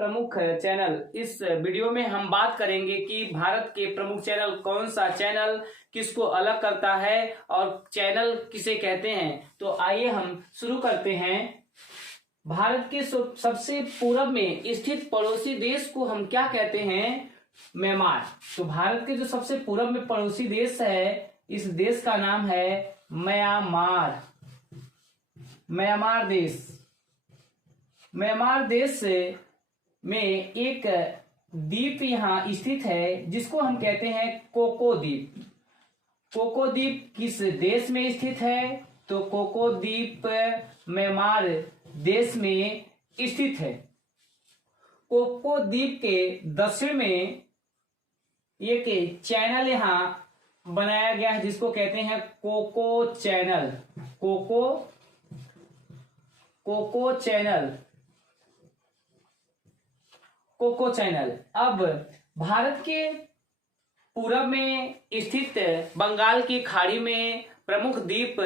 प्रमुख चैनल। इस वीडियो में हम बात करेंगे कि भारत के प्रमुख चैनल कौन सा चैनल किसको अलग करता है और चैनल किसे कहते हैं। तो आइए हम शुरू करते हैं। भारत के सबसे पूरब में स्थित पड़ोसी देश को हम क्या कहते हैं? म्यांमार। तो भारत के जो सबसे पूरब में पड़ोसी देश है, इस देश का नाम है म्यांमार। म्यांमार देश। म्यांमार देश में एक द्वीप यहाँ स्थित है जिसको हम कहते हैं कोको द्वीप। कोको द्वीप किस देश में स्थित है? तो कोको द्वीप म्यांमार देश में स्थित है। कोको द्वीप के दक्षिण में एक चैनल यहाँ बनाया गया है जिसको कहते हैं Coco Chanel. Coco Chanel. Coco Chanel. अब भारत के पूरब में स्थित बंगाल की खाड़ी में प्रमुख द्वीप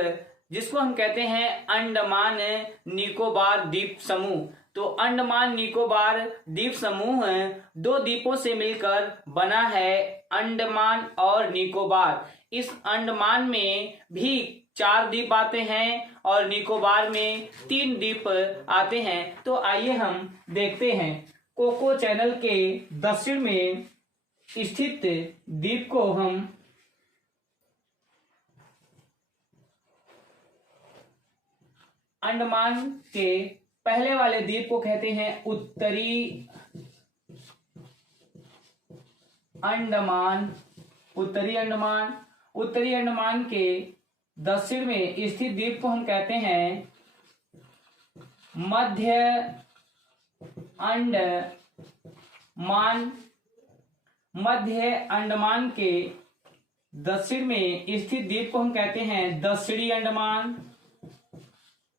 जिसको हम कहते हैं अंडमान निकोबार द्वीप समूह। तो अंडमान निकोबार द्वीप समूह दो द्वीपों से मिलकर बना है, अंडमान और निकोबार। इस अंडमान में भी 4 द्वीप आते हैं और निकोबार में 3 द्वीप आते हैं। तो आइए हम देखते हैं कोको चैनल के दक्षिण में स्थित द्वीप को हम अंडमान के पहले वाले द्वीप को कहते हैं उत्तरी अंडमान। उत्तरी अंडमान। उत्तरी अंडमान के दक्षिण में स्थित द्वीप को हम कहते हैं मध्य अंडमान। मध्य अंडमान के दक्षिण में स्थित द्वीप को हम कहते हैं दक्षिणी अंडमान।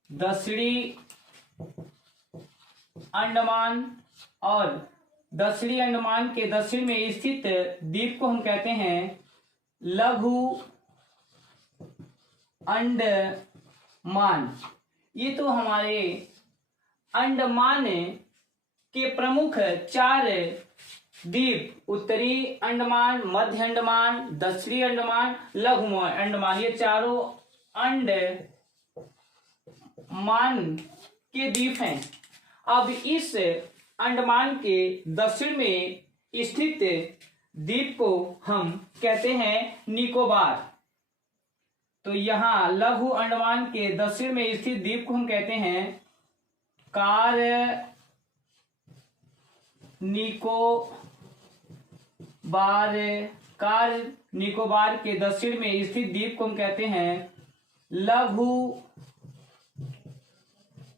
दक्षिणी अंडमान। और दक्षिणी अंडमान के दक्षिण में स्थित द्वीप को हम कहते हैं लघु अंडमान। ये तो हमारे अंडमान के प्रमुख 4 द्वीप, उत्तरी अंडमान, मध्य अंडमान, दक्षिणी अंडमान, लघु अंडमान, ये चारों अंडमान के द्वीप हैं। अब इस अंडमान के दक्षिण में स्थित द्वीप को हम कहते हैं निकोबार। तो यहाँ लघु अंडमान के दक्षिण में स्थित द्वीप को हम कहते हैं कार निकोबार। कार निकोबार के दक्षिण में स्थित द्वीप को हम कहते हैं लघु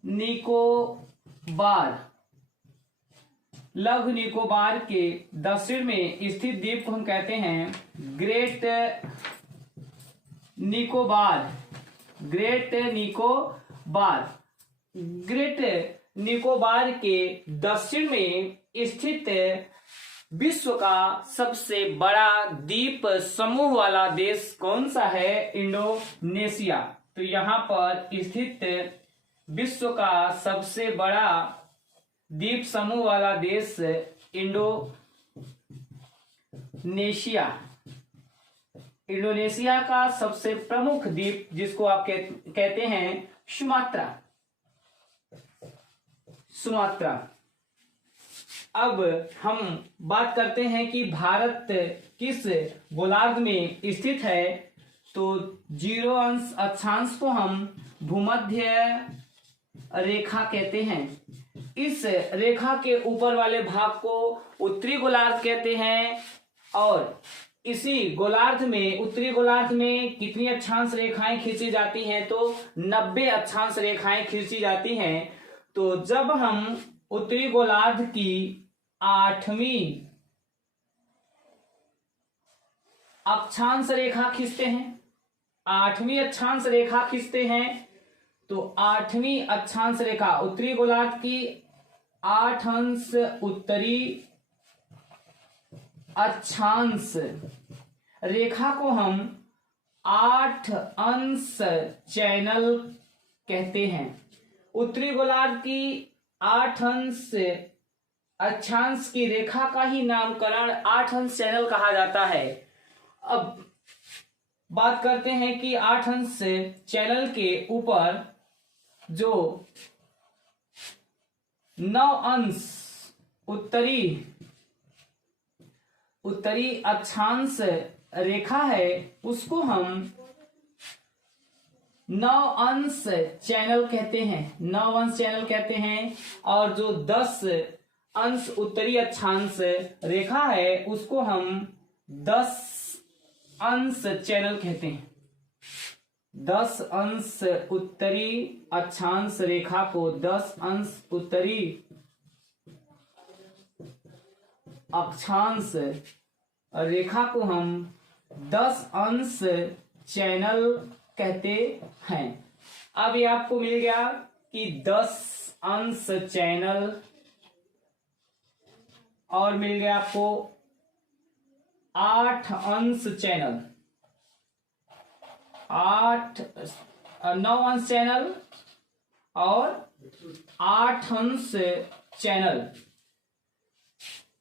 निकोबार। लघु निकोबार के दक्षिण में स्थित द्वीप को हम कहते हैं great Nicobar. Great Nicobar. Great Nicobar के दक्षिण में स्थित विश्व का सबसे बड़ा द्वीप समूह वाला देश कौन सा है? इंडोनेशिया। तो यहाँ पर स्थित विश्व का सबसे बड़ा द्वीप समूह वाला देश इंडोनेशिया। इंडोनेशिया का सबसे प्रमुख द्वीप जिसको आप कहते हैं सुमात्रा। सुमात्रा। अब हम बात करते हैं कि भारत किस गोलार्ध में स्थित है। तो 0 अंश अक्षांश को हम भूमध्य रेखा कहते हैं। इस रेखा के ऊपर वाले भाग को उत्तरी गोलार्ध कहते हैं। और इसी गोलार्ध में, उत्तरी गोलार्ध में कितनी अक्षांश रेखाएं खींची जाती हैं? तो 90 अक्षांश रेखाएं खींची जाती हैं। तो जब हम उत्तरी गोलार्ध की 8वीं अक्षांश रेखा खींचते हैं, 8वीं अक्षांश रेखा खींचते हैं, तो 8वीं अक्षांश रेखा उत्तरी गोलार्ध की 8 अंश उत्तरी अक्षांश रेखा को हम 8 अंश चैनल कहते हैं। उत्तरी गोलार्ध की 8 अंश अक्षांश की रेखा का ही नामकरण 8 अंश चैनल कहा जाता है। अब बात करते हैं कि 8 अंश चैनल के ऊपर जो 9 अंश उत्तरी अक्षांश रेखा है उसको हम 9 अंश चैनल कहते हैं, 9 अंश चैनल कहते हैं। और जो 10 अंश उत्तरी अक्षांश रेखा है उसको हम 10 अंश चैनल कहते हैं। 10 अंश उत्तरी अक्षांश रेखा को 10 अंश उत्तरी अक्षांश रेखा को हम 10 अंश चैनल कहते हैं। अब ये आपको मिल गया कि 10 अंश चैनल और मिल गया आपको 8 अंश चैनल, 9 अंश चैनल और 8 अंश चैनल।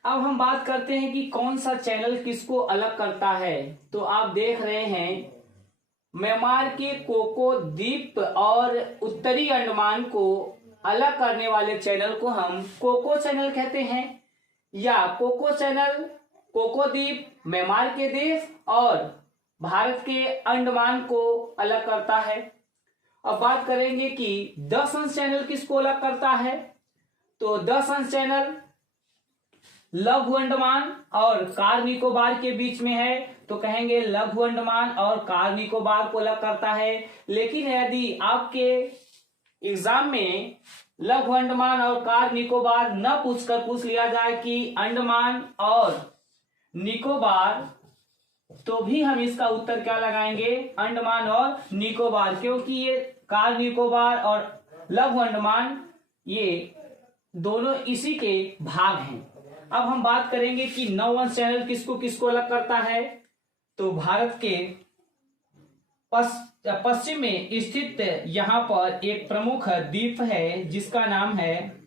अब हम बात करते हैं कि कौन सा चैनल किसको अलग करता है। तो आप देख रहे हैं म्यांमार के कोको द्वीप और उत्तरी अंडमान को अलग करने वाले चैनल को हम कोको चैनल कहते हैं, या कोको चैनल कोको द्वीप म्यांमार के देश और भारत के अंडमान को अलग करता है। अब बात करेंगे कि 10 अंश चैनल किसको अलग करता है। तो 10 अंश चैनल लघु अंडमान और कार निकोबार के बीच में है, तो कहेंगे लघु अंडमान और कार निकोबार को अलग करता है। लेकिन यदि आपके एग्जाम में लघु अंडमान और कार निकोबार न पूछ लिया जाए कि अंडमान और निकोबार, तो भी हम इसका उत्तर क्या लगाएंगे, अंडमान और निकोबार, क्योंकि ये कार निकोबार और लघु अंडमान ये दोनों इसी के भाग हैं। अब हम बात करेंगे कि 9 अंश चैनल किसको किसको अलग करता है। तो भारत के पश्चिम में स्थित यहां पर एक प्रमुख द्वीप है जिसका नाम है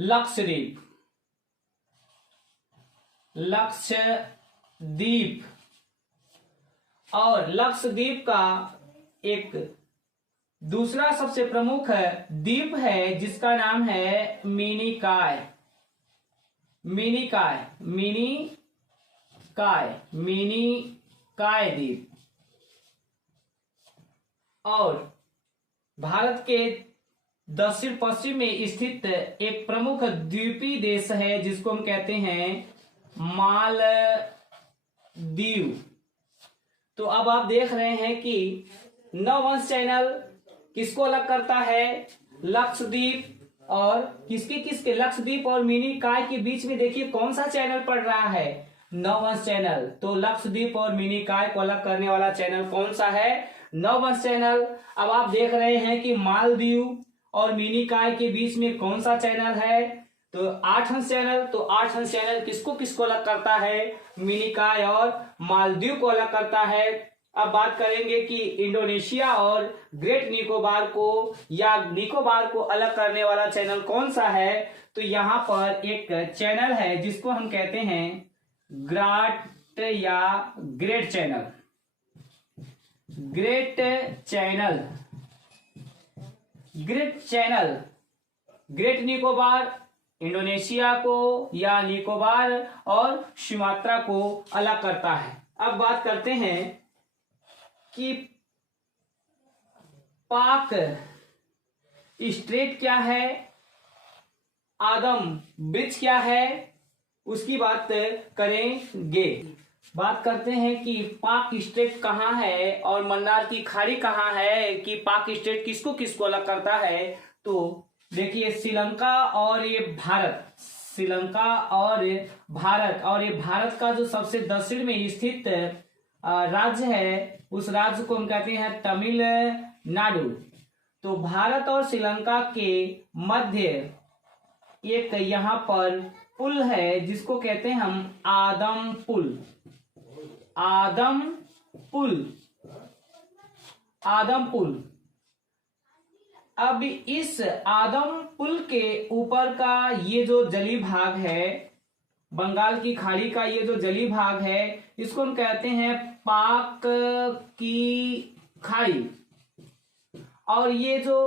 लक्षद्वीप। लक्षद्वीप और लक्षद्वीप का एक दूसरा सबसे प्रमुख द्वीप है जिसका नाम है मिनिकॉय। मिनिकॉय द्वीप। और भारत के दक्षिण पश्चिम में स्थित एक प्रमुख द्वीपीय देश है जिसको हम कहते हैं मालदीव। तो अब आप देख रहे हैं कि 9 अंश चैनल किसको अलग करता है, लक्षद्वीप और किसके लक्षद्वीप और मिनिकॉय के बीच में देखिए कौन सा चैनल पड़ रहा है, 9 अंश चैनल। तो लक्षद्वीप और मिनिकॉय को अलग करने वाला चैनल कौन सा है, 9 अंश चैनल। अब आप देख रहे हैं कि मालदीव और मिनिकॉय के बीच में कौन सा चैनल है, तो 8 अंश चैनल। तो 8 अंश चैनल किसको किसको अलग करता है, मिनिकॉय और मालदीव को अलग करता है। अब बात करेंगे कि इंडोनेशिया और ग्रेट निकोबार को या निकोबार को अलग करने वाला चैनल कौन सा है। तो यहाँ पर एक चैनल है जिसको हम कहते हैं ग्राट या great channel. Great channel great Nicobar Indonesia को या निकोबार और सुमात्रा को अलग करता है। अब बात करते हैं कि पाक स्ट्रेट क्या है, आदम ब्रिज क्या है, उसकी बात करेंगे। बात करते हैं कि पाक स्ट्रेट कहाँ है और मन्नार की खाड़ी कहाँ है, कि पाक स्ट्रेट किसको किसको अलग करता है। तो देखिए श्रीलंका और ये भारत का जो सबसे दक्षिण में स्थित राज्य है उस राज्य को हम कहते हैं तमिलनाडु। तो भारत और श्रीलंका के मध्य एक यहाँ पर पुल है जिसको कहते हैं हम आदम पुल। अब इस आदम पुल के ऊपर का ये जो जली भाग है, बंगाल की खाड़ी का ये जो जली भाग है, इसको हम कहते हैं पाक की खाड़ी। और ये जो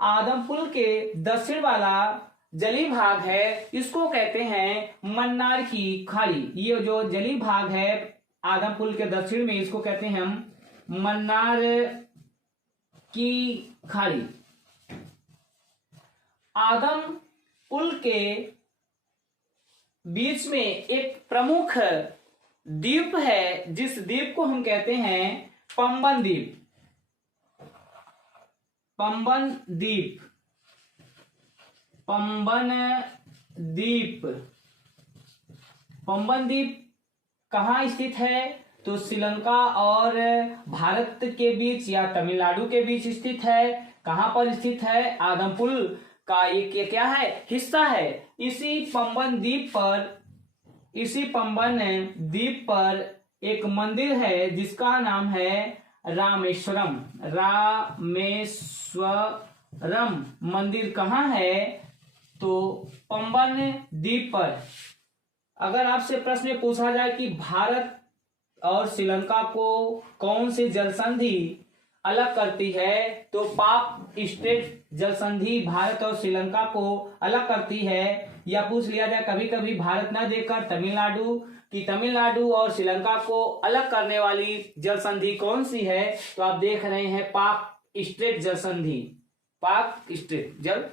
आदम पुल के दक्षिण वाला जली भाग है, इसको कहते हैं मन्नार की खाड़ी। ये जो जली भाग है आदम पुल के दक्षिण में, इसको कहते हैं हम मन्नार की खाड़ी। आदम पुल के बीच में एक प्रमुख द्वीप है, जिस द्वीप को हम कहते हैं पंबन द्वीप। पंबन द्वीप, पंबन द्वीप। पंबन द्वीप कहाँ स्थित है? तो श्रीलंका और भारत के बीच या तमिलनाडु के बीच स्थित है। कहाँ पर स्थित है? आदम पुल का एक क्या है? हिस्सा है। इसी पंबन द्वीप पर एक मंदिर है जिसका नाम है रामेश्वरम। रामेश्वरम मंदिर कहाँ है? तो पंबन द्वीप पर। अगर आपसे प्रश्न पूछा जाए कि भारत और श्रीलंका को कौन सी जल संधि अलग करती है, तो पाक स्ट्रेट जल संधि भारत और श्रीलंका को अलग करती है। या पूछ लिया जाए कभी कभी भारत न देकर तमिलनाडु और श्रीलंका को अलग करने वाली जल संधि कौन सी है, तो आप देख रहे हैं पाक स्ट्रेट जल संधि। पाक स्ट्रेट जल